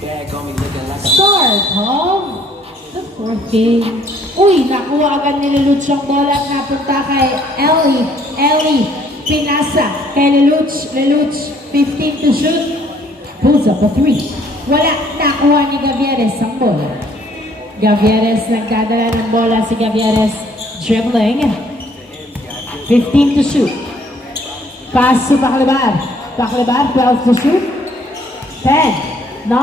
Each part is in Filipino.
Start of the fourth game. Uy, nakuha agad ni Leluch yung bola at napunta kay Ellie, pinasa kay Leluch, 15 to shoot. Pulls up a 3. Wala, nakuha ni Gavieres ang bola. Gavieres, nagdadala ng bola si Gavieres, dribbling. 15 to shoot. Pass to Baclabar. Baclabar, 12 to shoot. 10, 9,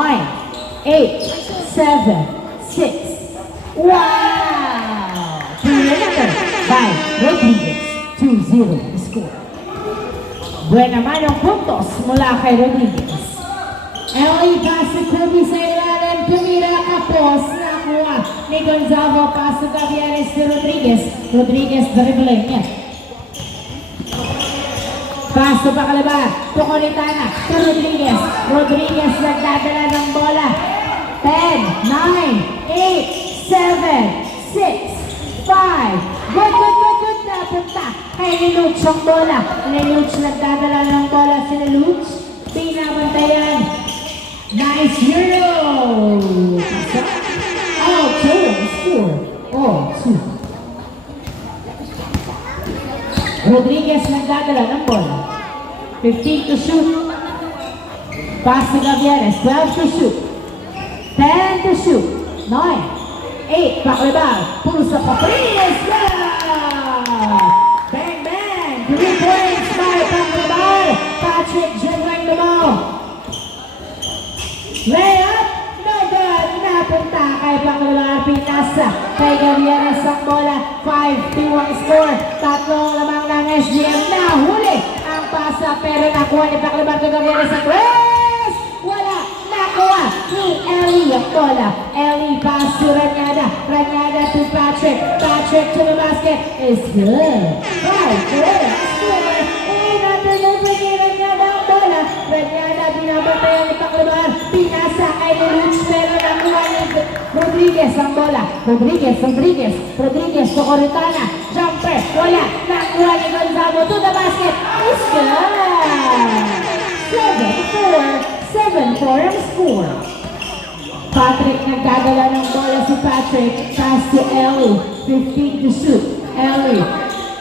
8, 7, 6. Wow! Perimeter by Rodriguez. 2-0 the score. Buena manong puntos mula kay Rodriguez. Ellie pass to Kobe sa ilalim. Tumira kapos. Nakuha ni Gonzalo. Pass to Gavieres to Rodriguez. Rodriguez dribbling niya. Pass to Baclabar. Tukolitana to Rodriguez. Rodriguez nagdadala ng bola. 10, 9, 8, 7, 6, 5. Good. Napunta kay Leluch ang bola. Leluch nagdadala ng bola si Leluch. Pinabantayan. Nice Euro! Oh, 2 score. Oh, 2. Rodriguez nagdadala ng bola. 15 to shoot. Pass to Gavieres. 12 to shoot. 10 to shoot. 9, 8. Baclabar. Pulls up a 3. Let's go! Bang, bang. 3 points by Baclabar. Patrick dribbling the ball. Layup. No good. Napunta kay Baclabar. Pinasa kay Gavieres ang bola. 5-2 score. Tatlong lamang ng SGM. Nahuli ang pasa pero nakuha ni Baclabar to Gavieres ang press. Wala. Nakuha ni Ellie ang bola. Ellie pass to Ranyada. Ranyada to Patrick. Patrick to the basket. Is good. 5-4 score. Under-delivery ni Ranyada ang bola. Ranyada binabantayan ni Baclabar. Pinasa kay Leluch pero nakuha ni Rodriguez ang bola. Rodriguez to Oritana. Jumper. Wala. Nakuha ni Gonzalo to the basket. Is good. 7-4 ang score. Patrick nagdadala ng bola si Patrick. Pass to Ellie. 15 to shoot. Ellie.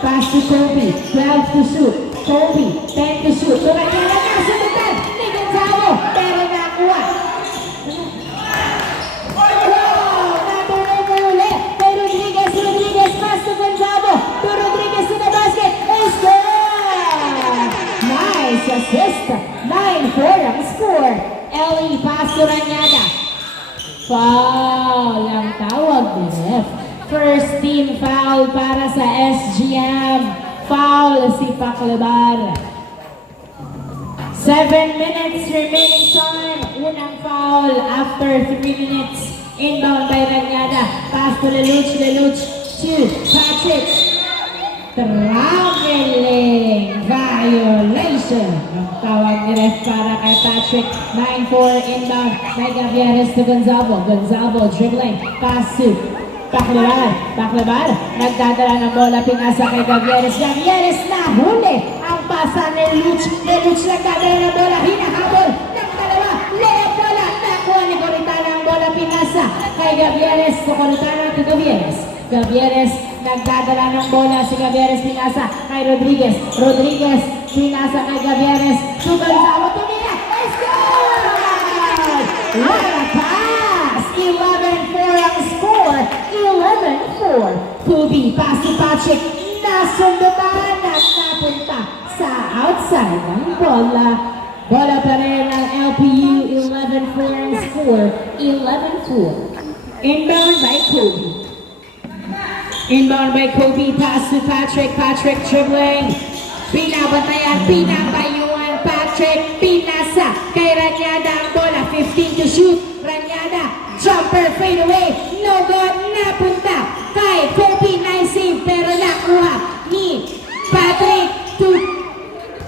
Pass to Kobe. 12 to shoot. Kobe. 10 to shoot. Turanyana na sundan ni Gonzalo. Pero nakuha. Wow! Natuloy ulit. Kay Rodriguez. Pass to Gonzalo. To Rodriguez to the basket. Is good! Nice assist. 9-4 ang score. Ellie pass to Ranyada. Foul ang tawag ni ref. First team foul para sa SGM. Foul si Baclabar. 7 minutes remaining time. Unang foul after 3 minutes. Inbound by Ranyada. Pass to Leluch to Patrick. Traveling violation. Ang tawag ni ref para kay Patrick. 9-4 inbound by Gavieres to Gonzalo. Gonzalo dribbling. Pass to Baclabar. Nagdadala ng bola. Pinasa kay Gavieres. Gavieres na huli ang pasa ni Leluch. Leluch nagdadala ng bola. Hinahabol ng dalawa. Layup bola. Nakuha ni Coritana ang bola. Pinasa kay Gavieres. To Coritana to Gavieres. Gavieres nagdadala ng bola si Gavieres. Pinasa kay Rodriguez. Pinasa kay Gavieres. To Gonzalo. Tumira. Let's go! What a pass! 11-4 ang score. 11-4. Kobe pass to Patrick. Nasundutan at napunta sa outside ng bola. Bola pa rin ng LPU. 11-4 ang score. 11-4. Inbound by Kobe. Pass to Patrick. Patrick dribbling. Pinapayuan. Patrick. Pinasa kay Ranyada ang bola. 15 to shoot. Ranyada. Jumper fade away. No good. Napunta kay Kobe. Nice save pero nakuha ni Patrick to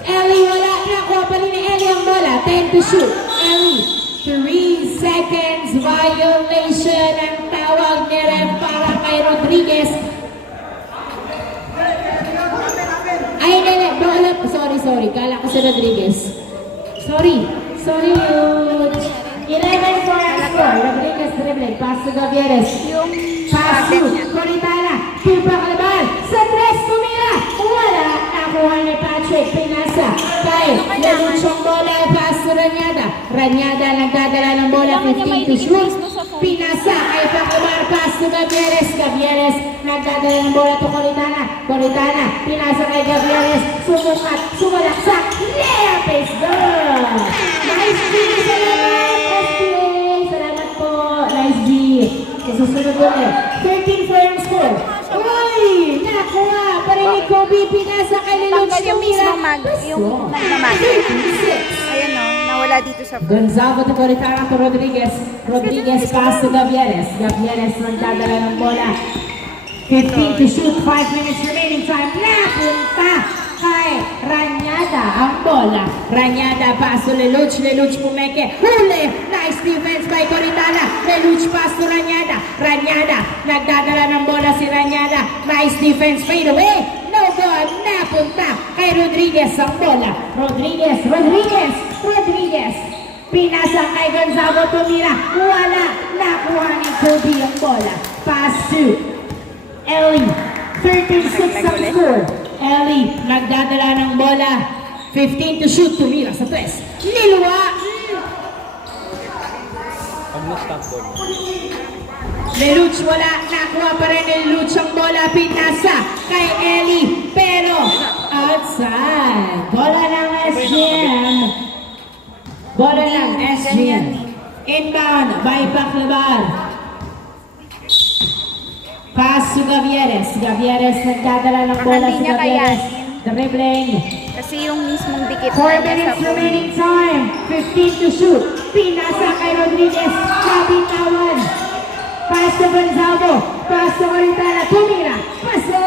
Ellie. Wala. Nakuha pa rin ni Ellie ang bola. 10 to shoot. Ellie. 3 seconds violation ang tawag ni ref para kay Rodriguez. Ay, sorry. Kala ko si Rodriguez. Sorry, Huge. 11-4 Paso Gavieres. Paso, Coritana. Tupa Kalaban. Sa tres, tumira. Wala. Nakuha ni Patrick. Pinasa. Kay Leluchong bola. Paso Ranyada. Ranyada nagdadala ng bola. 15 to shoot. Pinasa kay Paclabar. Paso Gavieres. Gavieres nagdadala ng bola to Coritana. Coritana. Pinasa kay Gavieres. Sumukat. Sumalaksak. Layup is good. Nice G. Salamat. SPA. Salamat po. Nice G. Susunod ulit. 13 for yung score. Uy! Nakuha! Parinig Kobe. Pinasa kay Leluch. Tanggal yung mismo yung nagmamagay. Ayan o, nawala dito sa phone. Gonzalo to Coritana to Rodriguez. Rodriguez pass to Gavieres. Gavieres nagdadala ng bola. 15 to shoot. 5 minutes remaining time. Napunta kay Ranyada ang bola. Ranyada pass to Leluch. Leluch pumeke. Huli! Nice defense by Coritana. Leluch pass to Ranyada. Ranyada. Nagdadala ng bola si Ranyada. Nice defense. Fade away. No good. Napunta kay Rodriguez ang bola. Rodriguez. Rodriguez. Rodriguez. Pinasa kay Gonzalo tumira. Wala. Nakuha ni Kobe ang bola. Pass to Ellie. 13-6 ang score. Ellie nagdadala ng bola. 15 to shoot. Tumira sa tres. Nilwa. Leluch wala. Nakuha pa rin ni Leluch ang bola. Pinasa kay Ellie. Pero outside. Bola ng SGM. Bola ng SGM. Inbound by Paclabar. Pass to Gavieres. Gavieres nagdadala ng bola Hindi si niya Gavieres. kayanin. Dribbling. Kasi yung mismong dikit 4 na nasa minutes phone. remaining time. 15 to shoot. Pinasa kay Rodriguez. Kabitawan. Pass to Gonzalo. Pass to Coritana. Tumira. Paso!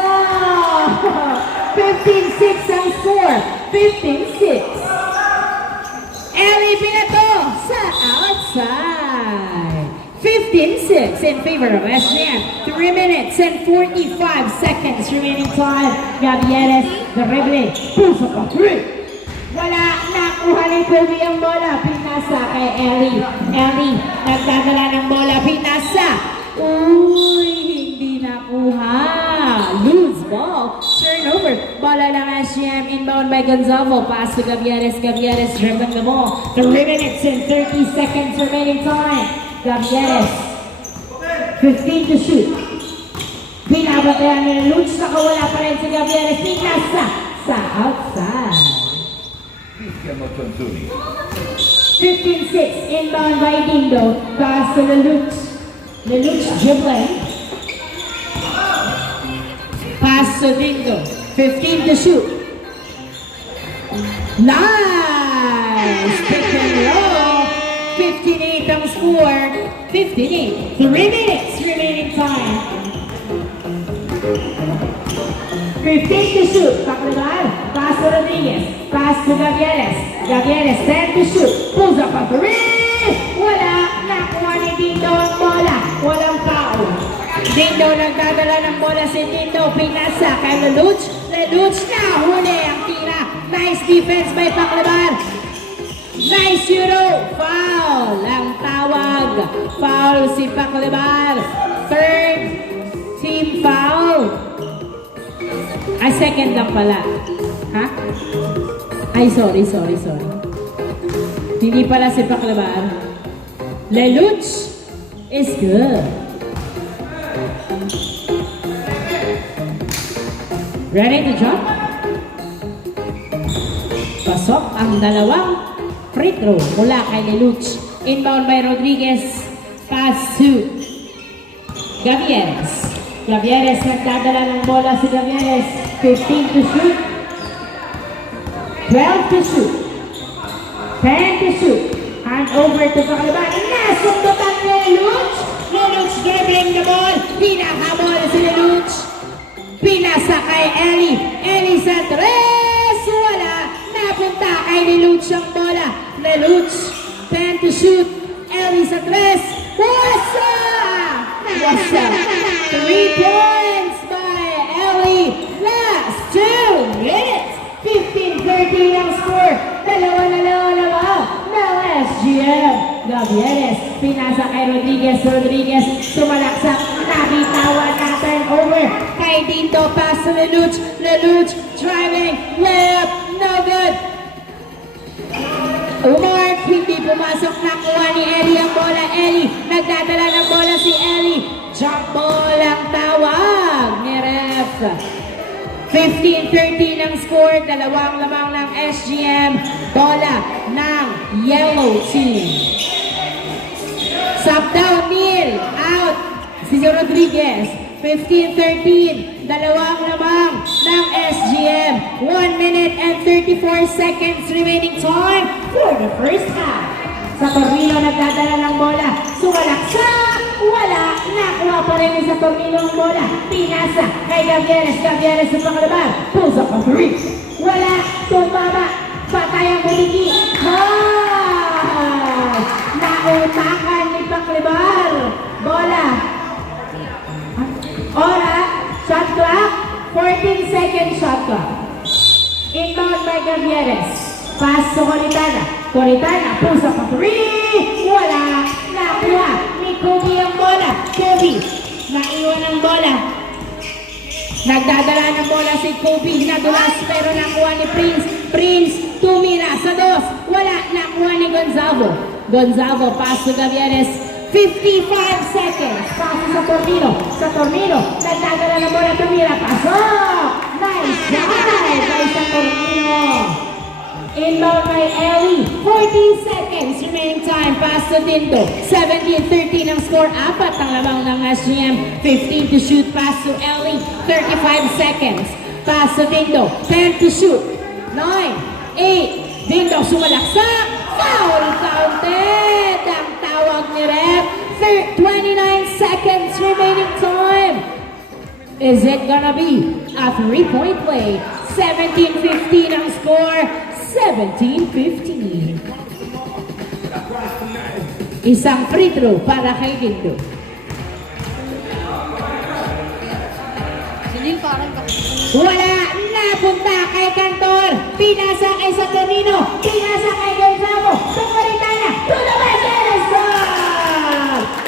15-6 ang score. 15-6. Ellie Pinato sa outside. 15-6 in favor of SGM. 3 minutes and 45 seconds remaining time. Gavieres, dribbling. Puso pa 3. Wala. Nakuha ni Kobe ang bola. Pinasa kay Ellie. Ellie, nagdadala ng bola. Pinasa. Uy, hindi nakuha. Loose ball. Turnover. Bola ng SGM. Inbound by Gonzalo. Pass to Gavieres. Gavieres dribbling the ball. 3 minutes and 30 seconds remaining time. Gavieres. 15 to shoot. Binabantayan ni Leluch. Nakawala pa rin si Gavieres. Pinasa sa outside. 15-6. Inbound by Dindo. Pass to Leluch. Leluch dribbling. Pass to Dindo. 15 to shoot. Nice! Pick and roll. 15-8 ang score. 15-8. 3 minutes remaining time. 15 to shoot. Paclabar. Pass to Rodriguez. Pass to Gavieres. Gavieres 10 to shoot. Pulls up a 3. Wala. Nakuha ni Dindo ang bola. Walang foul. Dindo nagdadala ng bola si Dindo. Pinasa kay Leluch. Leluch na huli ang tira. Nice defense by Paclabar. Nice Euro. Foul. Ang tawag. Foul si Paclabar. Third team foul. Ay, second lang pala. Ha? Ay, sorry. Hindi pala si Paclabar. Leluch is good. Ready to jump? Pasok ang dalawang free throw mula kay Leluch. Inbound by Rodriguez. Pass to Gavieres. Gavieres nagdadala ng bola si Gavieres. 15 to shoot. 12 to shoot. 10 to shoot. Hand over to Paclabar. Nasundutan ni Leluch. Leluch dribbling the ball. Hinahabol si Leluch. Pinasa kay Ellie. Ellie sa tres. Wala. Napunta kay Leluch ang bola. Leluch. 10 to shoot. Ellie sa tres. Wasa! 3 points by Ellie. Last 2 minutes. 15-13 ang score. Dalawa ng SGM. Gavieres, pinasa kay Rodriguez. Rodriguez, sumalaksak. Nabitawan na turnover. Kay Dito, pass to Lelouch. Lelouch, driving. Layup, no good. Mark, hindi pumasok. Nakuha ni Ellie ang bola. Ellie, nagdadala ng bola si Ellie. Jump ball ang tawag ni Ref. 15-13 ang score. Dalawang lamang ng SGM. Bola ng yellow team. Sub down, Neil. Out. Si Rodriguez. 15-13. Dalawang lamang ng SGM. 1 minute and 34 seconds remaining time for the first half. Sa Tornillo, nagdadala ng bola. Sumalaksak. Wala. Nakuha pa rin sa Tornillo ang bola. Pinasa kay Gavieres. Gavieres sa pangalabar. Pulls up a 3. Wala. Tumama. Patay ang buligi. Nautakan ni Paclibar. Bola. Ora. Shot clock. 14 seconds shot clock. Inbound by Gavieres. Pass to Coritana. Coritana. Pulls up a 3. Wala. Nakuha ni Kobe ang bola. Kobe. Naiwan ang bola. Nagdadala ng bola si Kobe. Nadulas pero nakuha ni Prince. Prince. Tumira sa 2. Wala. Nakuha ni Gonzalo. Gonzalo. Pass to Gavieres. 55 seconds. Pass sa Tornillo. Sa Tornillo. Nagdadala ng bola. Tumira. Pasok. Nice drive by sa Tornillo. Inbound by Ellie. 14 seconds remaining time. Pass to Dindo. 17-13 ang score. Apat ang lamang ng SGM. 15 to shoot. Pass to Ellie. 35 seconds. Pass to Dindo. 10 to shoot. 9, 8. Dindo sumalaksak. Foul counted. Ang tawag ni Ref. 29 seconds remaining time. Is it gonna be a 3-point play? 17-15 ang score. 17-15. Isang free throw para kay Dindo. Wala. Napunta kay Cantor. Pinasa kay Saturnino. Pinasa kay Gonzalo. Sa Coritana. To the basket.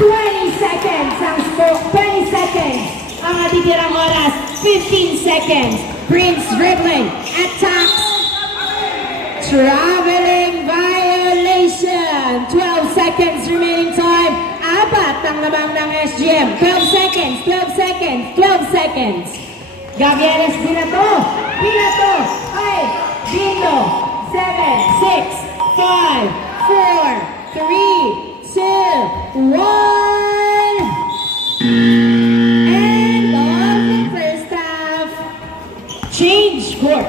20 seconds ang score. 20 seconds. Ang natitirang oras. 15 seconds. Prince dribbling. Attacks. Traveling violation. 12 seconds remaining time. Apat ang lamang ng SGM. 12 seconds, 12 seconds, 12 seconds. Gavieres binato. Binato. Ay, Dindo. 7, 6, 5, 4, 3, 2, 1. End of the first half. Change court.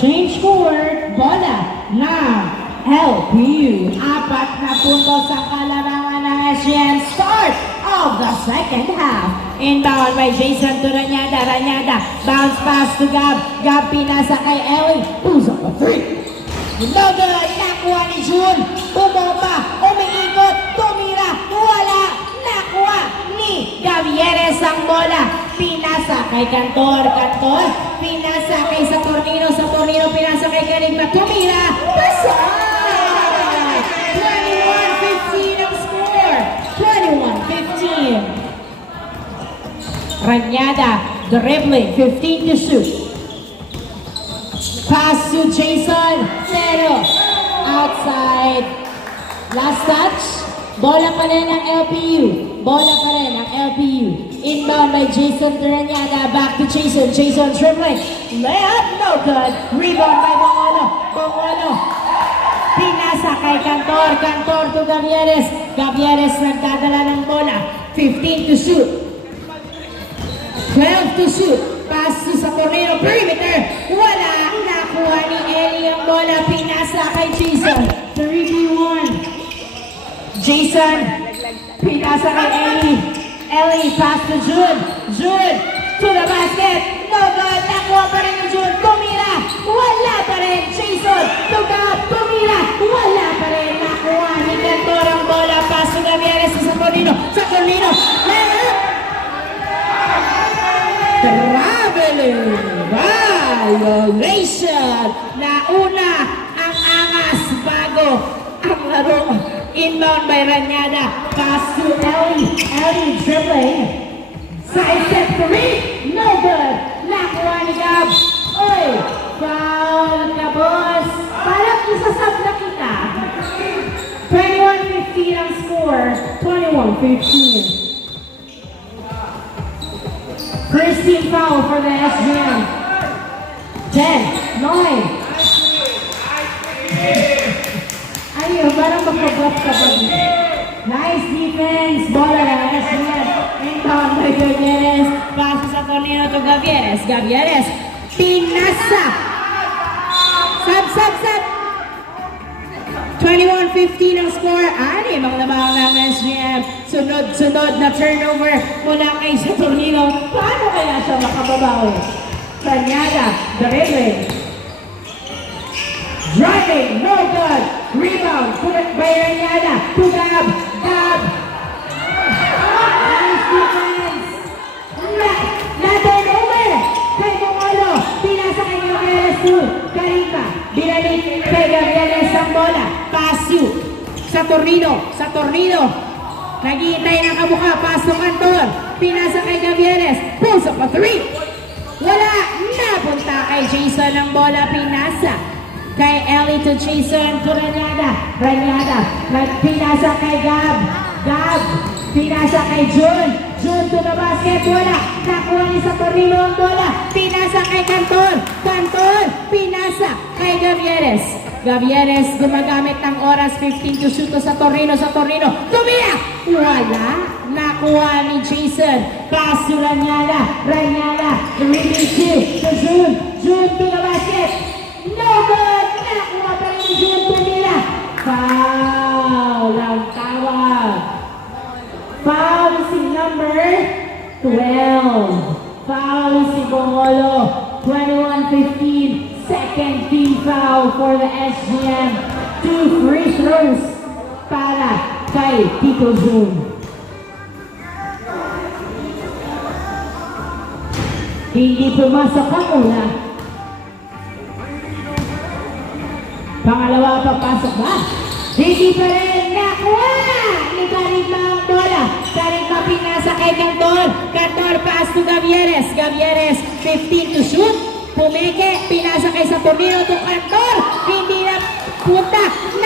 Change court, bola ng LPU. 4 na puntos sa kalarangan ng SGM. Start of the second half. Inbound by Jason to Ranyada. Ranyada, bounce pass to Gab. Gab pinasa kay Ellie. Pulls up a 3. No good. Nakuha ni June. Bumomba. Umiikot. Tumira. Wala. Nakuha ni Gavieres ang bola. Pinasa kay Cantor. Cantor. Pinasa kay Saturnino. Saturnino. Pinasa kay Caligma. Tumira. Pasok! 21-15 ang score. 21-15. Ranyada. Dribbling. 15 to shoot. Pass to Jason. Pero outside. Last touch. Bola pa rin ng LPU. Bola pa rin ng LPU. Inbound by Jason Ranyada. Back to Jason. Jason dribbling. Layup. No good. Rebound by Bongolo. Bongolo. Pinasa kay Cantor. Cantor to Gavieres. Gavieres nagdadala ng bola. 15 to shoot. 12 to shoot. Pass to Saporero. Perimeter. Wala. Nakuha ni Ellie ang bola. Pinasa kay Jason. 3v1. Jason. Pinasa kay Ellie. Ellie. Pass to June. June. To the basket. No good. Nakuha pa rin ni June. Tumira. Wala pa rin. Jason. To God. Tumira. Wala pa rin. Nakuha ni Cantor ang bola. Pass to Gavieres sa Saporino. Saporino. Layup. violation. Nauna ang angas bago ang laro. Inbound by Ranyada. Pass to Ellie. Ellie dribbling. Side step 3. No good. Nakuha ni Gab. Oy! Foul ka, boss. Parang isasab na kita. 21-15 ang score. 21-15. First team foul for the SGM. 10, 9. Ayun, parang magpag-off ka pa. Nice defense. Bola ng SGM. Inbound by Gavieres. Pass sa Tornino to Gavieres. Gavieres. Pinasa. Sub. 21-15 ang score. Anim ang labang ng SGM. Sunod na turnover mula kay Saturnino. Paano kaya siya makababaw? Tanyada, dribbling. Driving, no good. Rebound, put it by Tanyada. To Gab. Nice defense. Na-turnover. Kay Bongolo. Pinasa kay Gavieres to Karika. Binalik kay Gavieres ang bola. Pass you. Sa Tornino. Naghihintay ng kabuka. Pass to Cantor. Pinasa kay Gavieres. Pulls up a 3. Wala. Napunta kay Jason ang bola. Pinasa kay Ellie to Jason to Ranyada. Pinasa kay Gab. Pinasa kay June to the basket. Wala. Nakuha ni sa Tornino ang bola. Pinasa kay Cantor. Pinasa kay Gavieres gumagamit ng oras. 15 to shoot to sa Tornino. Tumira. Wala. Nakuha ni Jason. Pass to Ranyada. Release to June to the basket. No good. Nakuha pa rin ni June. Tumira. Foul ang tawag. Foul si number 12. Foul si Bongolo. 21-15. Second team foul for the SGM. 2 free throws para kay Tito Zoom. Hindi pumasok ang una. Pangalawa, papasok ba? Hindi pa rin nakuha ni Karima ang bola. Karima pinasa kay Cantor pass to Gavieres. 15 to shoot. Pumeke, pinasa kay Saturnino to Cantor. Hindi na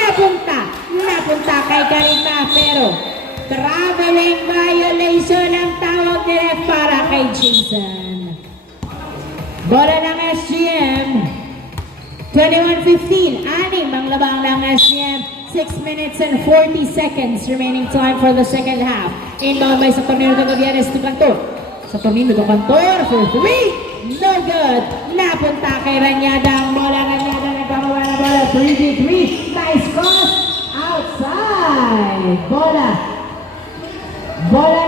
napunta kay Karima, pero traveling violation ang tawag ni ref para kay Jason. Bola ng SGM. 21-15, anim ang labang ng SGM. 6 minutes and 40 seconds remaining time for the second half. Inbound by Saturnino to Gavieres to Cantor. Saturnino to Cantor for 3. No good. Napunta kay Ranyada ang bola. Ranyada nagpamawa na bola. 3v3. Nice cross. Outside. Bola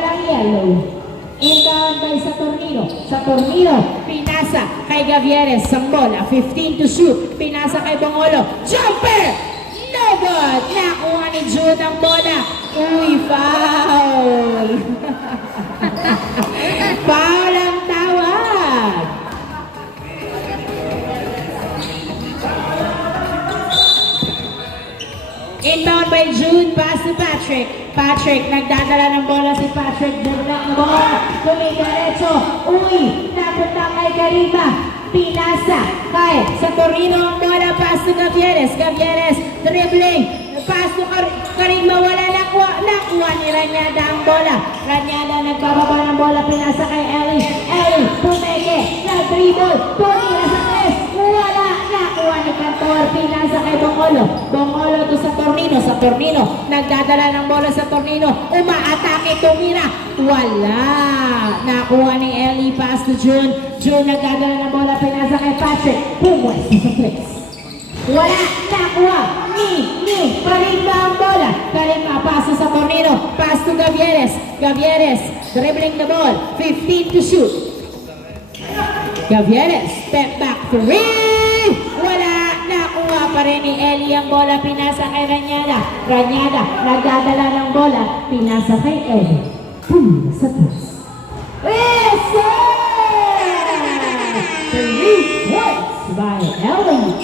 ng yellow. Inbound by Saturnino. Pinasa kay Gavieres ang bola. 15 to shoot. Pinasa kay Bongolo. Jumper! No good! Nakuha ni Jude ang bola. Uy, foul! Foul ang tawag! Inbound by Jude, pass to Patrick, nagdadala ng bola si Patrick. Dribble ang bola, tumidiretso. Uy, napunta kay Karima. Pinasa kay Saturnino ang bola, pass to Gavieres, dribbling, pass to Karima, wala nakuha ni Ranyada ang bola. Ranyada nagpababa ng bola, pinasa kay Ellie, pumeke, nag-dribble, tumira sa tres, wala nakuha ni Cantor, pinasa kay Bongolo to Saturnino, nagdadala ng bola sa Tornino, umaatake, tumira, wala nakuha ni Ellie, pass to June nagdadala ng bola, pinasa kay Patrick, pumwes sa tres, wala nakuha ni Karima ang bola. Karima, pass sa Tornino, pass to Gavieres, dribbling the ball, 15 to shoot. Gavieres, step back 3, wala nakuha pa rin ni Ellie ang bola, pinasa kay Ranyada, nagdadala ng bola, pinasa kay Ellie, sa tres.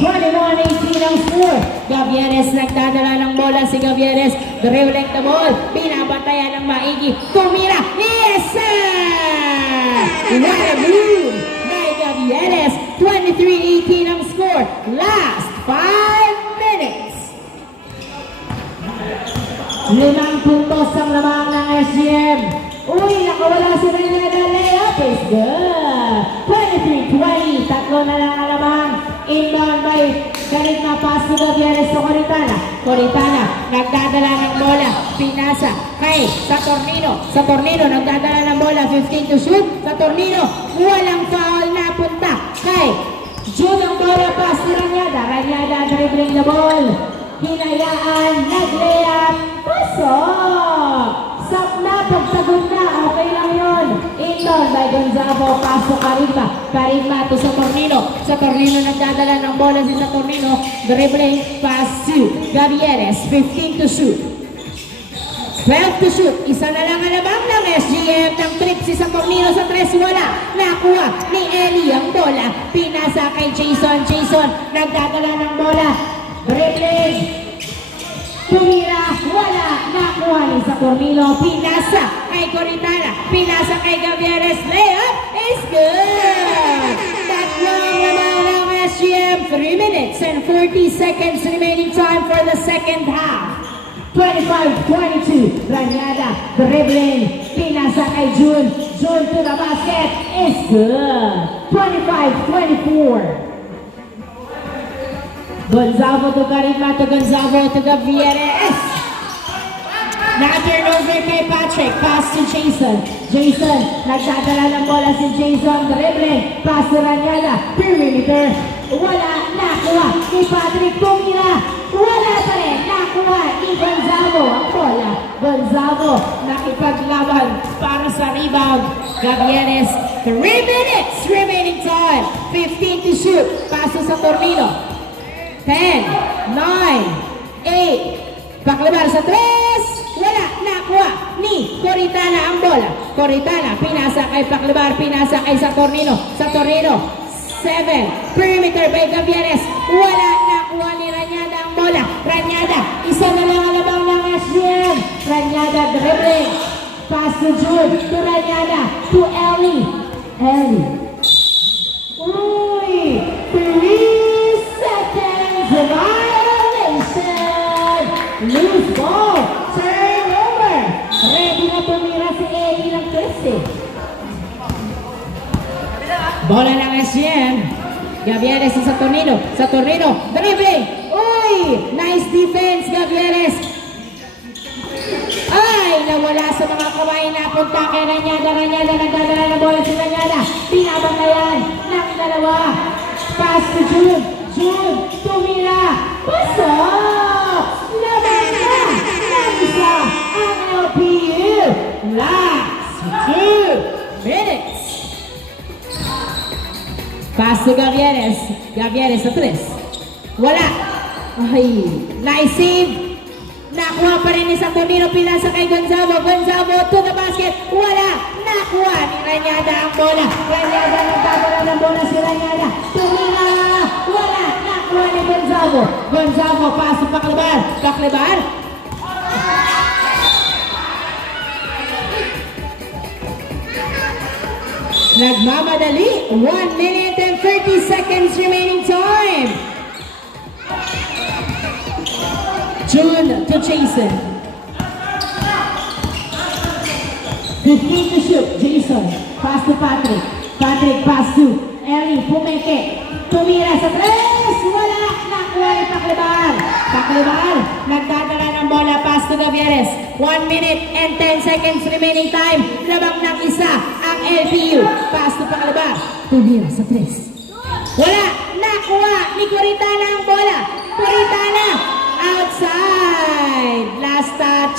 21-18 ang score. Gavieres nagdadala ng bola si Gavieres. Dribbling the ball. Binabantayan ng maigi. Tumira. Yes! What a move by Gavieres. 23-18 ang score. Last 5 minutes. 5 puntos ang lamang ng SGM. Uy, nakawala si Reynada. Layup is good. 23-20. Tatlo na lang ang lamang. Inbound by Karitna, pass to Gavieres to Coritana. Coritana, nagdadala ng bola. Pinasa kay Saturnino. Saturnino, nagdadala ng bola. 15 to shoot. Saturnino, walang foul na punta kay June ang bola. Pass to Ranyada. Ranyada dribbling the ball. Hinayaan, nag-layup. Pasok! Sak na, pagtagod na. Okay lang yun. Inbound by Gonzago. Paso Karima. Karima to Saturnino. Saturnino nagdadala ng bola si Saturnino. Dribbling pass to Gavieres. 15 to shoot. 12 to shoot. Isa na lang alabang ng SGM ng trip si Saturnino sa 3. Wala. Nakuha ni Eli ang bola. Pinasa kay Jason. Jason nagdadala ng bola. Dribbling. Tumira, wala, nakuha ni Saturnino, pinasa kay Coritana, pinasa kay Gavieres, layup is good! Tatlong lamang ng SGM, 3 minutes and 40 seconds remaining time for the second half. 25-22, Ranyada, dribbling, pinasa kay June, June to the basket, is good! 25-24. Gonzago to Karima to Gonzago to Gavieres. Na-turnover kay Patrick. Pass to Jason. Jason, nagdadala ng bola si Jason. Dribbling. Pass to Ranyada. Perimeter. Wala. Nakuha ni Patrick. Tumira. Wala pa rin. Nakuha ni Gonzago. Ang bola. Gonzago nakipaglaban para sa rebound. Gavieres. 3 minutes remaining time. 15 to shoot. Pass to Saturnino. 10, 9, 8, paklabar sa 3, wala, nakuha ni Coritana ang bola. Coritana, pinasa kay Paklabar, pinasa kay Saturnino. Saturnino, 7, perimeter by Gavieres, wala, nakuha ni Ranyada ang bola. Ranyada, isa na lang alabang ng SGM. Ranyada dribbling, pass to Jude, to Ranyada, to Ellie. Ellie. Uy, 3 seconds, violation, loose ball, turnover. Ready na tumira si Ellie ng Christy. Bola ng SGM. Gavieres sa Saturnino. Saturnino, dribbling. Uy, nice defense, Gavieres. Ay, nawala sa mga kamay na punta kay Ranyada. Ranyada, nagdadala ng bola si Ranyada. Pinabantayan ng dalawa. Pass to Jude. Jude, tumira. Pasok! Laban na! Nag-isa ang LPU. Last 2 minutes. Pass to Gavieres. Gavieres sa 3. Wala. Ay, nice save. Nakuha pa rin ni Saturnino, pinasa kay Gonzago. Gonzago to the basket. Wala. Nakuha ni Ranyada ang bola. Ranyada, nagdadala ng bola si Ranyada. Tumira. Wala. Nakuha ni Gonzago. Gonzago, pass to Paklabar. Paklabar. Nagmamadali. 1 minute and 30 seconds remaining time. June to Jason. 15 to shoot. Jason. Pass to Patrick. Patrick pass to Ellie. Pumeke. Tumira sa 3. Wala. Nakuha ni Paklabar. Paklabar. Nagdadala ng bola. Pass to Gavieres. 1 minute and 10 seconds remaining time. Labang ng isa ang LPU. Pass to Paklabar. Tumira sa 3. Wala. Nakuha ni Coritana ang bola. Coritana. Outside. Last touch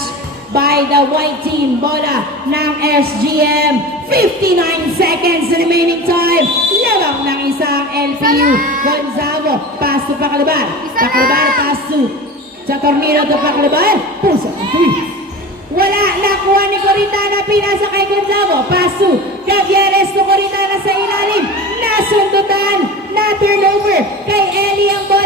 by the white team. Bola ng SGM. 59 seconds remaining time. Labang ng isang LPU. Gonzago. Pass to Paklabar. Paklabar pass to Saturnino to Paklabar. Puso. 3. Wala. Nakuha ni Coritana. Pinasa kay Gonzago. Pass to Gavieres to Coritana sa ilalim. Nasundutan. Na turnover kay Ellie ang bola.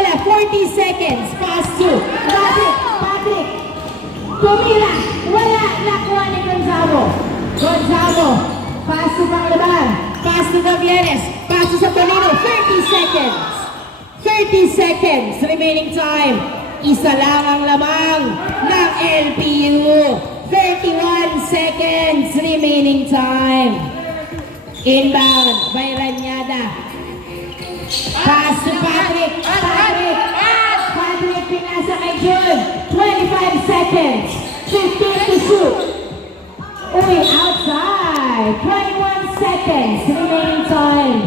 Tumira. Wala. Nakuha ni Gonzalo. Gonzalo. Pass to Panglaban. Pass to Gavieres. Pass to Sapolino. 30 seconds. 30 seconds remaining time. Isa lang ang lamang ng LPU. 31 seconds remaining time. Inbound by Ranyada. Pass to Patrick. Patrick pinasa kay Jun. 25 seconds. 15 to shoot. Uy, outside. 21 seconds remaining time.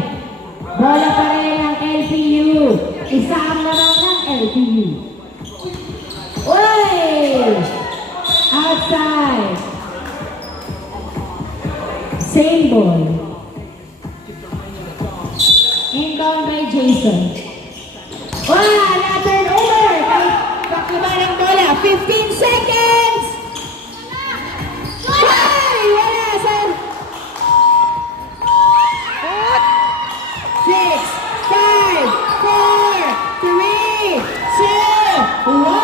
Bola pa rin ang LPU. Isa ang naman ng LPU. Uy! Outside. Same ball. Inbound by Jason. Wala! Na-turn over! Pakiba ng bola. 15 seconds! Ay! Wala! Sir! 6, 5, 4, 3, 2, 1.